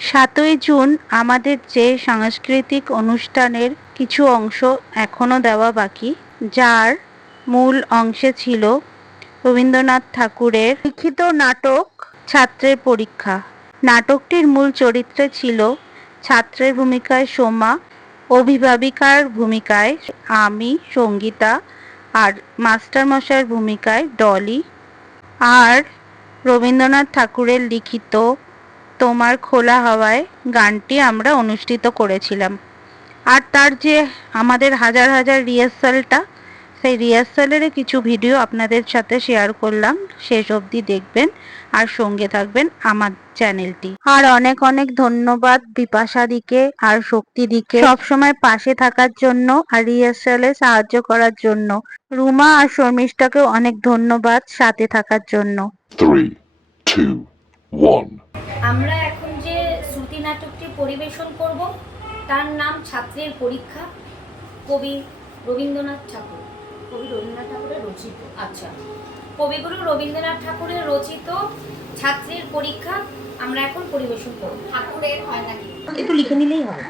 ৭ই জুন আমাদের যে সাংস্কৃতিক অনুষ্ঠানের কিছু অংশ এখনও দেওয়া বাকি, যার মূল অংশে ছিল রবীন্দ্রনাথ ঠাকুরের লিখিত নাটক ছাত্রের পরীক্ষা। নাটকটির মূল চরিত্রে ছিল ছাত্রের ভূমিকায় সোমা, অভিভাবিকার ভূমিকায় আমি সঙ্গীতা, আর মাস্টারমশাইয়ের ভূমিকায় ডলি। আর রবীন্দ্রনাথ ঠাকুরের লিখিত তোমার খোলা হাওয়ায় গানটি আমরা অনুষ্ঠিত করেছিলাম। আর তার যে আমাদের হাজার হাজার রিহার্সালটা, সেই রিহার্সালেরও কিছু ভিডিও আপনাদের সাথে শেয়ার করলাম। শেষ অবধি দেখবেন আর সঙ্গে থাকবেন আমার চ্যানেলটি। আর অনেক অনেক ধন্যবাদ বিপাশাদিকে আর শক্তিদিকে সবসময় পাশে থাকার জন্য আর রিহার্সালে সাহায্য করার জন্য। রুমা আর শর্মিষ্ঠাকেও অনেক ধন্যবাদ সাথে থাকার জন্য। 3, 2, 1। আমরা এখন যে শ্রুতি নাটকটি পরিবেশন করব তার নাম ছাত্রের পরীক্ষা। কবি রবীন্দ্রনাথ ঠাকুর। কবি রবীন্দ্রনাথ ঠাকুরের রচিত। আচ্ছা, কবিগুরু রবীন্দ্রনাথ ঠাকুরের রচিত ছাত্রের পরীক্ষা আমরা এখন পরিবেশন করব। ঠাকুরের হয় নাকি একটু লিখে নিলেই হবে।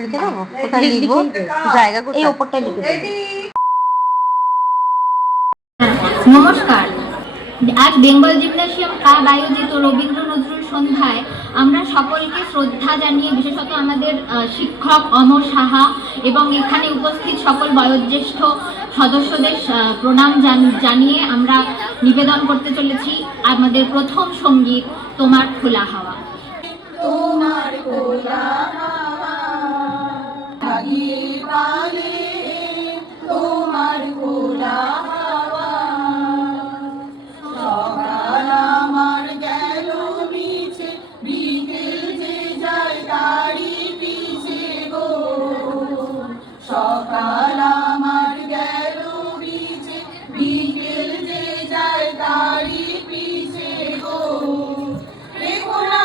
লিখে দেবো? কোথায় লিখবো? জায়গা কোথায়? এই ওপরটা লিখে দেবো। নমস্কার। আজ বেঙ্গল জিমন্যাসিয়াম ক্লাব আয়োজিত রবীন্দ্র নজরুল সন্ধ্যায় আমরা সকলকে শ্রদ্ধা জানিয়ে, বিশেষত আমাদের শিক্ষক অমর সাহা এবং এখানে উপস্থিত সকল বয়োজ্যেষ্ঠ সদস্যদের প্রণাম জানিয়ে আমরা নিবেদন করতে চলেছি আমাদের প্রথম সঙ্গীত তোমার খোলা হাওয়া। তোমার খোলা হাওয়া লাগিয়ে পালে, তোমার খোলা হাওয়া সকাল আমার গেল মিছে, বিকেল যে যায় তারি পিছে গো। সকাল আমার গেল মিছে, বিকেল যে যায় তারি পিছে গো। দেখো না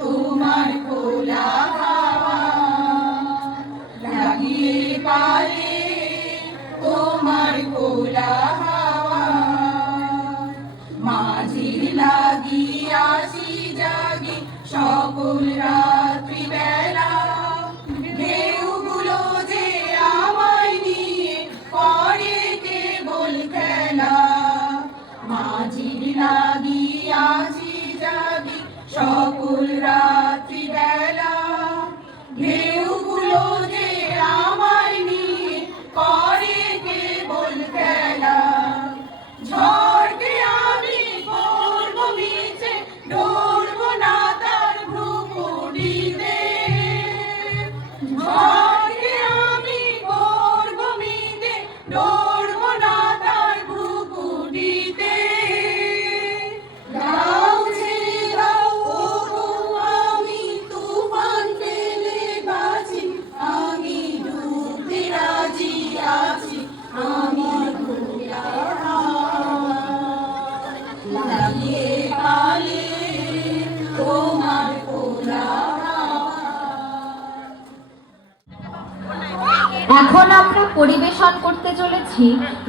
তোমার খোলা হাওয়া লাগিয়ে পালে, তোমার খোলা হাওয়া মাঝি লাগিয়াছি জাগি সকল রাত্রি বেলা। ঢেউগুলো যে আমায় নিয়ে করে কেবল খেলা। মাঝি লাগিয়াছি জাগি সকল রাত্রি বেলা। ঢেউগুলো যে আমায় নিয়ে করে কেবল খেলা। ঝড়কে আমি করব মিছে, ডরব না তার ভ্রুকুটিতে। ঝড়কে আমি করব মিছে, ডরব না তার ভ্রুকুটিতে। দাও ছেড়ে দাও ওগো, আমি তুফান ফেলে বাঁচি, আমি ডুবতে রাজি আছি। আমি খোলা হাওয়া লাগিয়ে পালে, তোমার খোলা হাওয়া। এখন আমরা পরিবেশন করতে চলেছি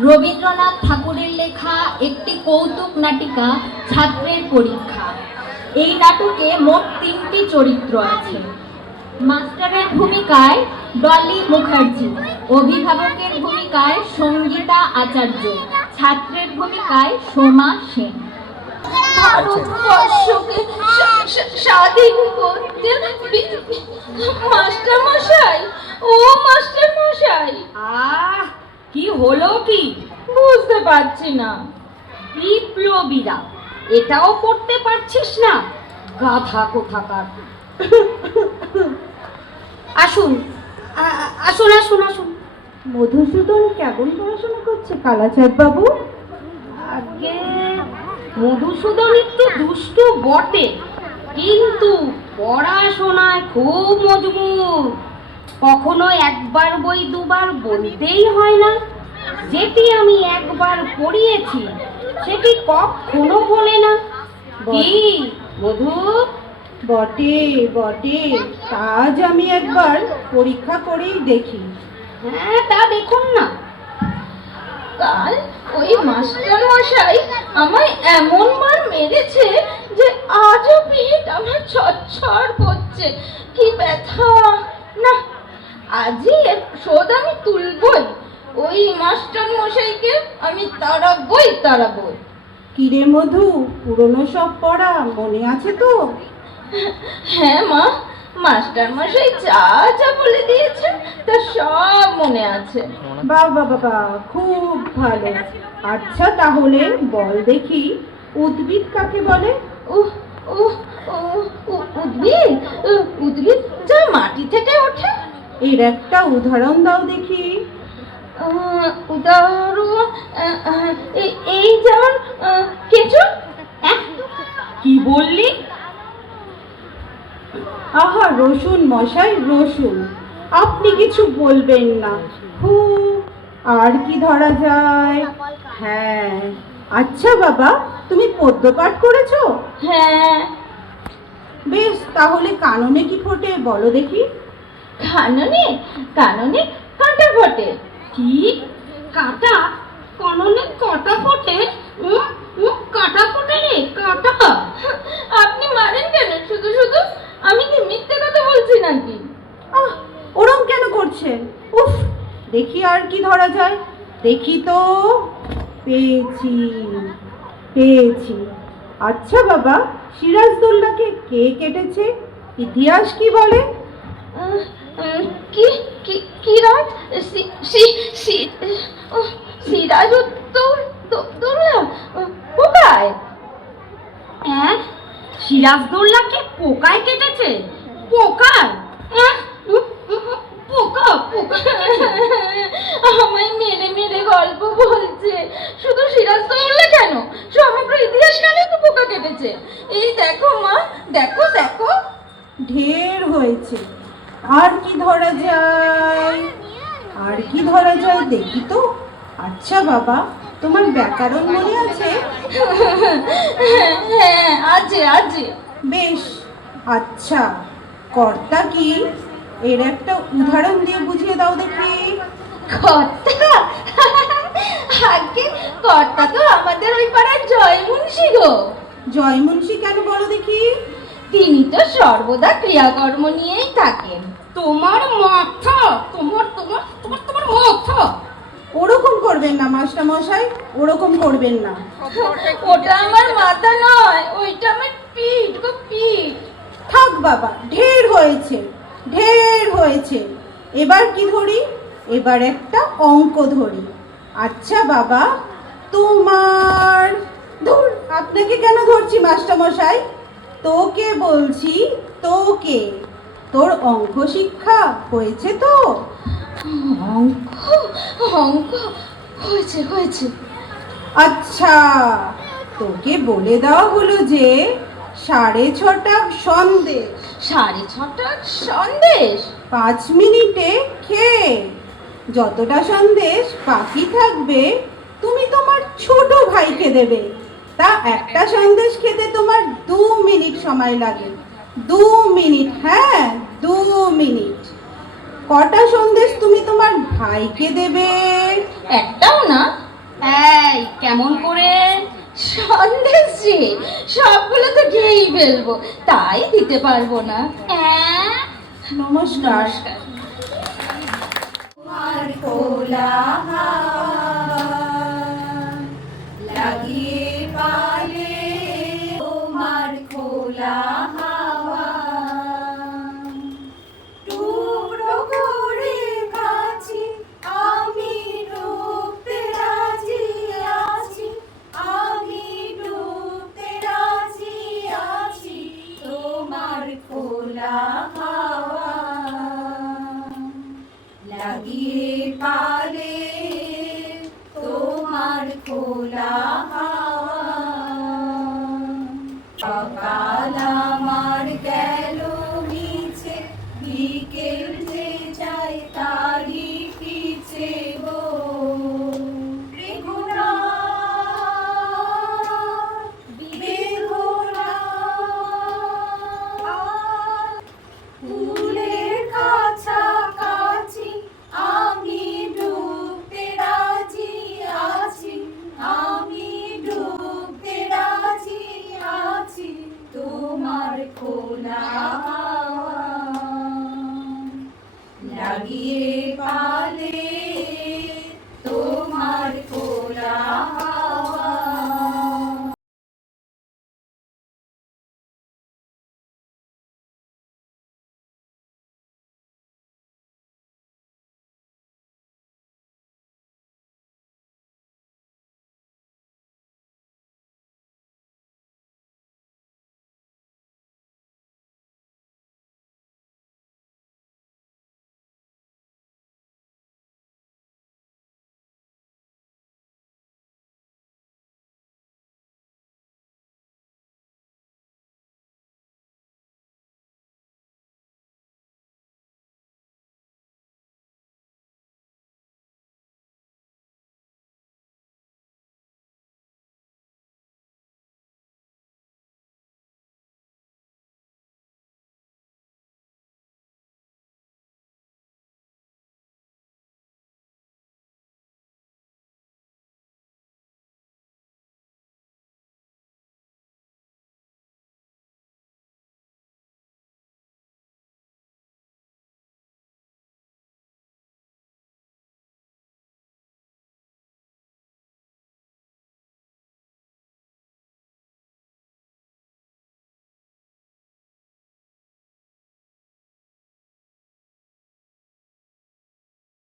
রবীন্দ্রনাথ ঠাকুরের লেখা একটি কৌতুক নাটিকা ছাত্রের পরীক্ষা। এই নাটকে মোট 3টি চরিত্র আছে। মাস্টারের ভূমিকায় ডলি মুখার্জি, অভিভাবকের ভূমিকায় সঙ্গীতা আচার্য, ছাত্রের ভূমিকায় সোমা সেন। ভারতবর্ষকে স্বাধীন করতে মাস্টার মশাই, ও মাস্টার মশাই। কি হলো কি বুঝতে পারছি না। বিপ্লবীরা, এটাও পড়তে পারছিস না? গাধা কোথাকার। আসুন আসুন আসুন আসুন। মধুসূদন কেমন পড়াশোনা করছে কালাচাঁদ বাবু? আগে মধুসূদন একটু দুষ্টু বটে, কিন্তু পড়াশোনায় খুব মজবুত। কখনো একবার বই দুবার বলতেই হয় না। যেটি আমি একবার পড়িয়েছি সেটি কখনো বলে না। কি মধু, বটে বটে, আজ আমি একবার পরীক্ষা করেই দেখি। হ্যাঁ, তা দেখুন না। কাল ওই মাস্টার মশাই আমায় এমন মার মেরেছে যে আজও পিঠ আমার ছটছট করছে, কি ব্যথা! না, আজই এর শোধ আমি তুলবই। ওই মাস্টার মশাইকে আমি তাড়াবই। কিরে মধু, পুরনো সব পড়া মনে আছে তো? হ্যাঁ মা, মাস্টার মশাই যা যা বলে দিয়েছেন তা সব মনে আছে। বাবা বাবা, খুব ভালো। আচ্ছা তাহলে বল দেখি, উদ্ভিদ কাকে বলে? উহ উহ উদ্ভিদ, উদ্ভিদ যা মাটি থেকে ওঠে। এর একটা উদাহরণ দাও দেখি। উদাহরণ, এই যেমন কেঁচো। কি বললি? আহা রসুন মশাই, রসুন। আপনি কিছু বলবেন না। আর কি ধরা যায়? হ্যাঁ, আচ্ছা বাবা, তুমি পদ্য পাঠ করেছো? হ্যাঁ। বেশ, তাহলে কাননে কি ফোটে বলো দেখি। কাননে কাননে কাঁটা ফোটে। কি? কাঁটা? কাননে কাঁটা ফোটে? কাঁটা ফোটে রে, কাঁটা। আপনি মারেন কেন শুধু শুধু? আমি কি মিথ্যে কথা বলছি নাকি? আহ, ওরম কেন করছেন? উফ, দেখি আর কি ধরা যায়। দেখি তো। পেয়েছি পেয়েছি। আচ্ছা বাবা, সিরাজদৌল্লাকে কে কেটেছে? ইতিহাস কি বলে? কি কি কি রাজ? সিরাজউদ্দৌলা কোথায়? হ্যাঁ, সিরাজদৌল্লাকে পোকায় কেটেছে? পোকায়? হ্যাঁ, পোকা পোকা আমায় মেরে মেরে গল্প বলছে। শুধু সিরাজদৌল্লা কেন, সমগ্র ইতিহাস কালে তো পোকা কেটেছে। এই দেখো মা, দেখো দেখো। ঢের হয়েছে। আর কি ধরা যায়? আর কি ধরা যায় দেখি তো। আচ্ছা বাবা, তোমার ব্যাকরণ মনে আছে? হ্যাঁ, আছে আছে। বেশ, আচ্ছা, কর্তা কি? এর একটা উদাহরণ দিয়ে বুঝিয়ে দাও দেখি। কর্তা? আগে কর্তা তো আমাদের ওই পাড়ার জয়মুন্সি গো। জয়মুন্সি কেন বলো দেখি? তিনি তো সর্বদা ক্রিয়াকর্ম নিয়েই থাকেন। তোমার মাথা, তোমার তোমার তোমার তোমার মাথা। ওরকম করবেন না মাস্টার মশাই, ওরকম করবেন না। ওটা আমার মাথা নয়, ওইটা আমার পিঠ গো, পিঠ। থাক বাবা, ঢের হয়েছে, ঢের হয়েছে। এবার কি ধরি? এবার একটা অঙ্ক ধরি। আচ্ছা বাবা, তোমার, ধর, আপনাকে কেন ধরছি মাস্টার মশাই? তোকে বলছি, তোকে। তোর অঙ্ক শিক্ষা হয়েছে তো? অঙ্ক অঙ্ক হয়েছে হয়েছে। আচ্ছা, তোকে বলে দেওয়া হলো যে 6:30 সন্দেশ, 6:30 সন্দেশ। 5 মিনিটে খেয়ে যতটা সন্দেশ বাকি থাকবে তুমি তোমার ছোট ভাইকে দেবে। তা একটা সন্দেশ খেতে তোমার 2 মিনিট সময় লাগে। 2 মিনিট, হ্যাঁ 2 মিনিট। কটা সন্দেশ তুমি তোমার ভাইকে দেবে? একটাও না। এই কেমন করে? সন্দেশ যে সবগুলো তো খেয়েই ফেলবো, তাই দিতে পারবো না। নমস্কার। তোমার খোলা লাগিয়ে পালে, তোমার খোলা হাওয়া টুকরো করে কাছি, আমি ডুবতে রাজি আছি, আমি ডুবতে রাজি আছি, তোমার খোলা হাওয়া লাগিয়ে পালে, তোমার খোলা হাওয়া। সকাল আমার গেল মিছে, বিকেল যে যায় তারি পিছে গো। লাগিয়ে পালে তোমার খোলা হাওয়া।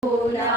খোলা